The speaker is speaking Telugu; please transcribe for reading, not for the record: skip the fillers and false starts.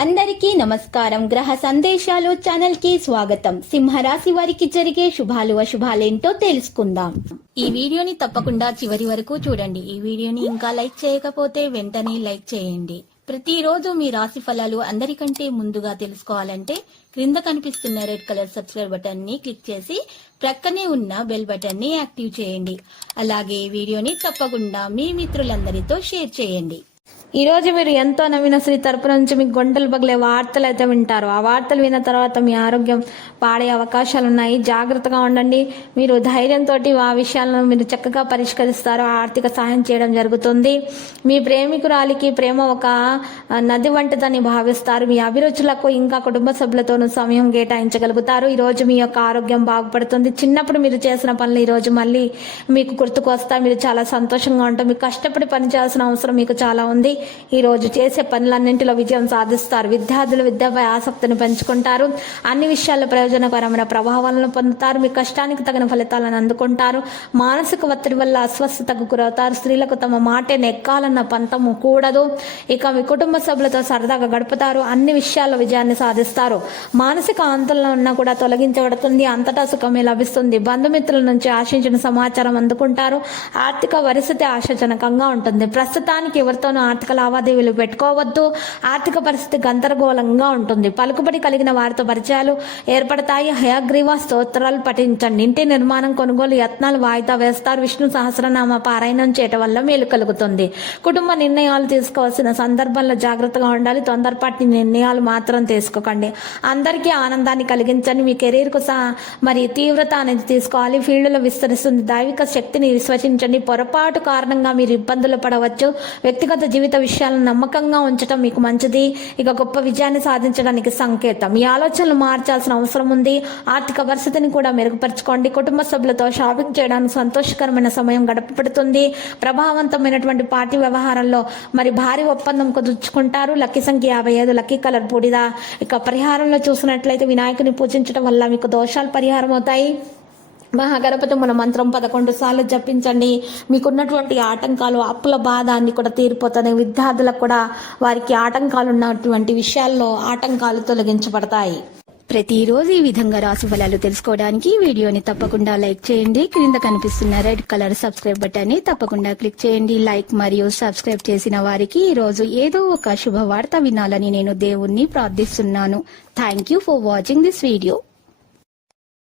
అందరికీ నమస్కారం. గ్రహ సందేశాలు ఛానల్ కి స్వాగతం. సింహరాశి వారికి జరిగే శుభాలు అశుభాలేంటో తెలుసుకుందాం. ఈ వీడియోని తప్పకుండా చివరి వరకు చూడండి. ఈ వీడియోని ఇంకా లైక్ చేయకపోతే వెంటనే లైక్ చేయండి. ప్రతిరోజు మీ రాశి ఫలాలు అందరికంటే ముందుగా తెలుసుకోవాలంటే క్రింద కనిపిస్తున్న రెడ్ కలర్ సబ్స్క్రైబ్ బటన్ ని క్లిక్ చేసి ప్రక్కనే ఉన్న బెల్ బటన్ ని యాక్టివ్ చేయండి. అలాగే వీడియోని తప్పకుండా మీ మిత్రులందరితో షేర్ చేయండి. ఈ రోజు మీరు ఎంతో నమ్మిన స్త్రీ తరపు నుంచి మీకు గొంటలు పగిలే వార్తలు అయితే వింటారు. ఆ వార్తలు విన్న తర్వాత మీ ఆరోగ్యం పాడే అవకాశాలు ఉన్నాయి. జాగ్రత్తగా ఉండండి. మీరు ధైర్యంతో ఆ విషయాలను మీరు చక్కగా పరిష్కరిస్తారు. ఆర్థిక సహాయం చేయడం జరుగుతుంది. మీ ప్రేమికురాలికి ప్రేమ ఒక నది వంటిదని భావిస్తారు. మీ అభిరుచులకు ఇంకా కుటుంబ సభ్యులతోనూ సమయం కేటాయించగలుగుతారు. ఈ రోజు మీ యొక్క ఆరోగ్యం బాగుపడుతుంది. చిన్నప్పుడు మీరు చేసిన పనులు ఈ రోజు మళ్ళీ మీకు గుర్తుకు వస్తాయి. మీరు చాలా సంతోషంగా ఉంటారు. మీకు కష్టపడి పని చేయాల్సిన అవసరం మీకు చాలా ఉంది. ఈ రోజు చేసే పనులన్నింటిలో విజయం సాధిస్తారు. విద్యార్థులు విద్యపై ఆసక్తిని పెంచుకుంటారు. అన్ని విషయాల్లో ప్రయోజనకరమైన ప్రభావాలను పొందుతారు. మీ కష్టానికి తగిన ఫలితాలను అందుకుంటారు. మానసిక ఒత్తిడి వల్ల అస్వస్థతకు గురవుతారు. స్త్రీలకు తమ మాటే నెక్కాలన్న పంతము కూడదు. ఇక మీ కుటుంబ సభ్యులతో సరదాగా గడుపుతారు. అన్ని విషయాల్లో విజయాన్ని సాధిస్తారు. మానసిక ఆందోళన ఉన్నా కూడా తొలగించబడుతుంది. అంతటా సుఖమే లభిస్తుంది. బంధుమిత్రుల నుంచి ఆశించిన సమాచారం అందుకుంటారు. ఆర్థిక పరిస్థితి ఆశాజనకంగా ఉంటుంది. ప్రస్తుతానికి ఎవరితోనూ ఆర్థిక లావాదేవీలు పెట్టుకోవద్దు. ఆర్థిక పరిస్థితి గందరగోళంగా ఉంటుంది. పలుకుబడి కలిగిన వారితో పరిచయాలు ఏర్పడతాయి. హయగ్రీవ స్తోత్రాలు పఠించండి. ఇంటి నిర్మాణం కొనుగోలు యత్నాలు వాయిదా వేస్తారు. విష్ణు సహస్రనామ పారాయణం చేయటం వల్ల మేలు కలుగుతుంది. కుటుంబ నిర్ణయాలు తీసుకోవాల్సిన సందర్భంలో జాగ్రత్తగా ఉండాలి. తొందరపాటి నిర్ణయాలు మాత్రం తీసుకోకండి. అందరికీ ఆనందాన్ని కలిగించండి. మీ కెరీర్కు మరి తీవ్రత అనేది తీసుకోవాలి. ఫీల్డ్లో విస్తరిస్తుంది. దైవిక శక్తిని విశ్వసించండి. పొరపాటు కారణంగా మీరు ఇబ్బందులు పడవచ్చు. వ్యక్తిగత జీవిత విషయాలను నమ్మకంగా ఉంచడం మీకు మంచిది. ఇక గొప్ప విజయాన్ని సాధించడానికి సంకేతం. ఈ ఆలోచనలు మార్చాల్సిన అవసరం ఉంది. ఆర్థిక పరిస్థితిని కూడా మెరుగుపరచుకోండి. కుటుంబ సభ్యులతో షాపింగ్ చేయడానికి సంతోషకరమైన సమయం గడపబడుతుంది. ప్రభావవంతమైనటువంటి పార్టీ వ్యవహారంలో మరి భారీ ఒప్పందం కుదుర్చుకుంటారు. లక్కీ సంఖ్య 55, లక్కీ కలర్ బూడిద. ఇక పరిహారంలో చూసినట్లయితే వినాయకుని పూజించడం వల్ల మీకు దోషాలు పరిహారం అవుతాయి. మహాగణపతి మన మంత్రం 11 సార్లు జపించండి. మీకున్నటువంటి ఆటంకాలు, అప్పుల బాధ అన్ని కూడా తీరిపోతాయి. విద్యార్థులకు కూడా వారికి ఆటంకాలు ఉన్నటువంటి విషయాల్లో ఆటంకాలు తొలగించబడతాయి. ప్రతిరోజు ఈ విధంగా రాశి ఫలాలు తెలుసుకోవడానికి వీడియోని తప్పకుండా లైక్ చేయండి. క్రింద కనిపిస్తున్న రెడ్ కలర్ సబ్స్క్రైబ్ బటన్ ని తప్పకుండా క్లిక్ చేయండి. లైక్ మరియు సబ్స్క్రైబ్ చేసిన వారికి ఈ రోజు ఏదో ఒక శుభవార్త వినాలని నేను దేవుణ్ణి ప్రార్థిస్తున్నాను. Thank you for watching this video.